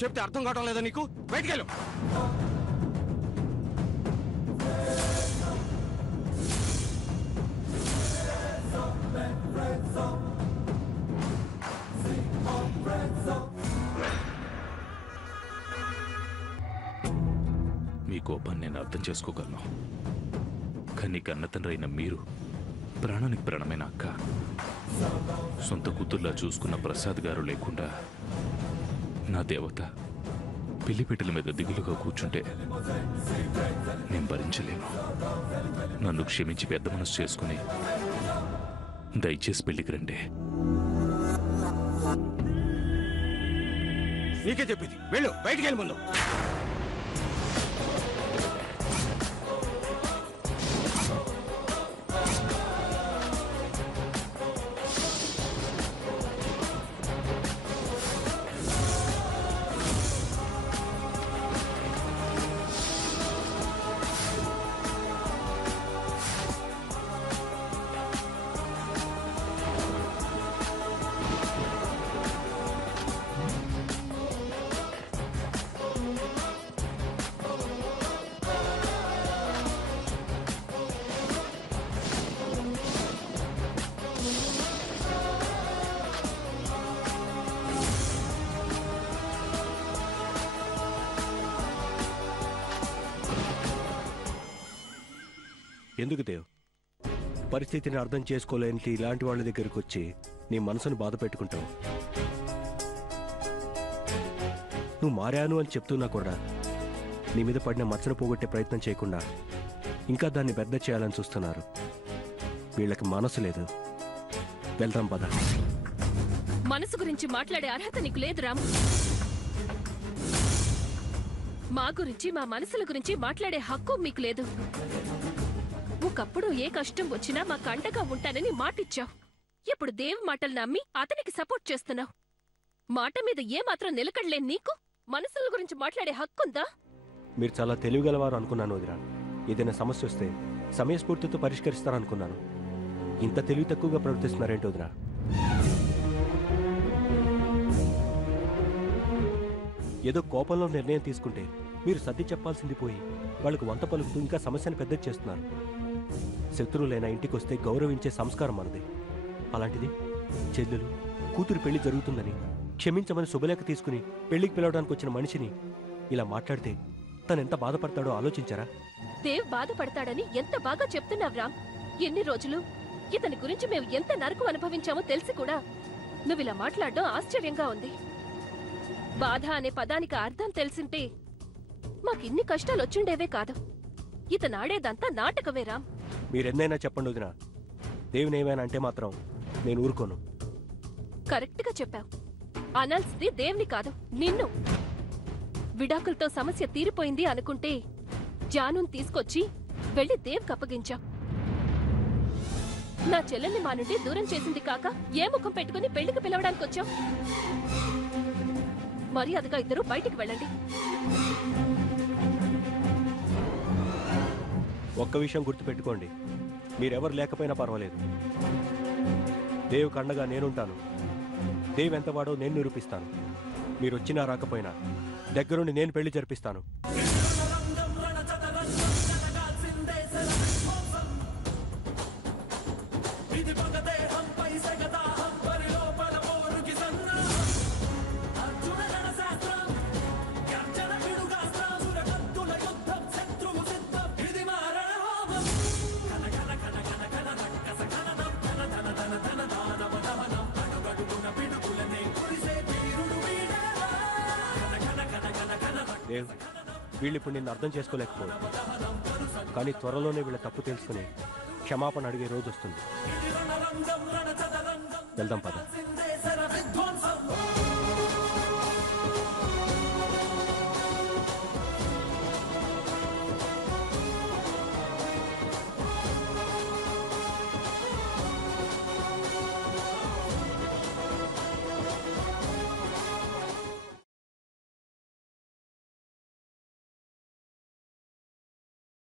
చెప్తే అర్థం కావటం లేదా నీకు? బయటికెళ్ళు. మీ కోపాన్ని నేను అర్థం చేసుకోగలను, కానీ కన్నతండ్రి అయిన మీరు, ప్రాణానికి ప్రాణమైన అక్క, సొంత కూతుర్లా చూసుకున్న ప్రసాద్ గారు లేకుండా నా దేవత పెళ్లిపెట్టెల మీద దిగులుగా కూర్చుంటే నేను భరించలేను. నన్ను క్షమించి పెద్ద మనసు చేసుకుని దయచేసి పెళ్లికి రండి. నీకే చెప్పింది, వెళ్ళు, బయటికి వెళ్ళి ముందు. ఎందుకు దేవ్, పరిస్థితిని అర్థం చేసుకోలేని ఇలాంటి వాళ్ళ దగ్గరికి వచ్చి నీ మనసును బాధ పెట్టుకుంటావు? నువ్వు మారాను అని చెప్తున్నా కూడా నీ మీద పడిన మచ్చను పోగొట్టే ప్రయత్నం చేయకుండా ఇంకా దాన్ని పెద్ద చేయాలని చూస్తున్నారు. వీళ్ళకి మనసు లేదు. వెళ్దాం పద. మనసు గురించి మాట్లాడే అర్హత నీకు లేదు రామ్. మా గురించి, మా మనసుల గురించి మాట్లాడే హక్కు మీకు లేదు. ఒకప్పుడు ఏ కష్టం వచ్చినా మా కంటగా ఉంటానని మాటిచ్చావు. ఇప్పుడు దేవ్ మాటలు నమ్మి అతనికి సపోర్ట్ చేస్తున్నావు. మాట మీద ఏమాత్రం నిలకడలేని నీకు మనసుల గురించి మాట్లాడే హక్కుందా? మీరు చాలా తెలివిగలవారు అనుకున్నాను వదినా. ఏదైనా సమస్య వస్తే సమయస్ఫూర్తితో పరిష్కరిస్తారనుకున్నాను. ఇంత తెలివి తక్కువగా ప్రవర్తిస్తున్నారేంటి వదినా? ఏదో కోపంలో నిర్ణయం తీసుకుంటే మీరు సర్ది చెప్పాల్సింది పోయి వాళ్ళకు వంత పలుకుతూ ఇంకా సమస్యను పెద్దది చేస్తున్నారు. శత్రువులైన ఇంటికి వస్తే గౌరవించే సంస్కారం మనది. అలాంటిది చెల్లెలు కూతురు పెళ్లి జరుగుతుందని క్షమించమని శుభలేఖ తీసుకుని పెళ్లికి పిలవడానికి వచ్చిన మనిషిని ఇలా మాట్లాడితే తనెంత బాధపడతాడో ఆలోచించారా? దేవ్ బాధపడతాడని ఎంత బాగా చెప్తున్నావు రామ్. ఎన్ని రోజులు ఇతని గురించి మేము ఎంత నరకం అనుభవించామో తెలిసి కూడా నువ్విలా మాట్లాడడం ఆశ్చర్యంగా ఉంది. బాధ అనే పదానికి అర్థం తెలిసింటే మాకిన్ని కష్టాలు వచ్చుండేవే కాదు. ఇతనాడేదంతా నాటకమే రామ్. మీరెన్నైనా చెప్పండి వదినా, దేవుని ఏమైనా అంటే మాత్రం నేను ఊరుకోను. కరెక్ట్ గా చెప్పావు. అనాల్సింది దేవుని కాదు, నిన్ను. విడాకులతో సమస్య తీరిపోయింది అనుకుంటే జానుని తీసుకొచ్చి వెళ్లి దేవ్కి అప్పగించావు. నా చెల్లెల్ని మా నుండి దూరం చేసింది కాక ఏ ముఖం పెట్టుకుని పెళ్లికి పిలవడానికి వచ్చావు? మర్యాదగా ఇద్దరు బయటికి వెళ్ళండి. ఒక్క విషయం గుర్తుపెట్టుకోండి, మీరెవరు లేకపోయినా పర్వాలేదు. దేవ్ కండగా నేనుంటాను. దేవ్ ఎంతవాడో నేను నిరూపిస్తాను. మీరొచ్చినా రాకపోయినా దగ్గరుండి నేను పెళ్లి జరిపిస్తాను. దేవ్, వీళ్ళు ఇప్పుడు నిన్ను అర్థం చేసుకోలేకపోవచ్చు, కానీ త్వరలోనే వీళ్ళ తప్పు తెలుసుకుని క్షమాపణ అడిగే రోజు వస్తుంది. వెళ్దాం పద.